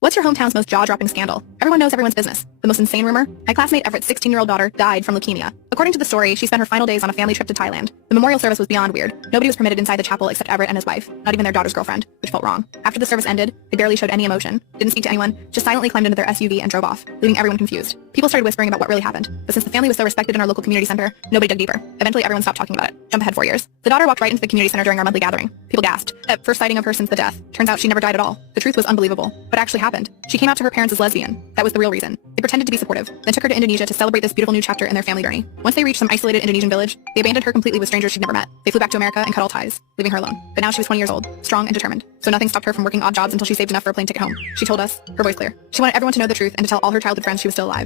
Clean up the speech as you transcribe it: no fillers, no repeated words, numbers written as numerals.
What's your hometown's most jaw-dropping scandal? Everyone knows everyone's business. The most insane rumor? My classmate Everett's 16-year-old daughter died from leukemia. According to the story, she spent her final days on a family trip to Thailand. The memorial service was beyond weird. Nobody was permitted inside the chapel except Everett and his wife, not even their daughter's girlfriend, which felt wrong. After the service ended, they barely showed any emotion, didn't speak to anyone, just silently climbed into their SUV and drove off, leaving everyone confused. People started whispering about what really happened, but since the family was so respected in our local community center, nobody dug deeper. Eventually, everyone stopped talking about it. Jump ahead 4 years. The daughter walked right into the community center during our monthly gathering. People gasped. First sighting of her since the death. Turns out she never died at all. The truth was unbelievable. What actually happened? She came out to her parents as lesbian. That was the real reason. They pretended to be supportive, then took her to Indonesia to celebrate this beautiful new chapter in their family journey. Once they reached some isolated Indonesian village, they abandoned her completely with strangers she'd never met. They flew back to America and cut all ties, leaving her alone. But now she was 20 years old, strong and determined. So nothing stopped her from working odd jobs until she saved enough for a plane ticket home. She told us, her voice clear. She wanted everyone to know the truth and to tell all her childhood friends she was still alive.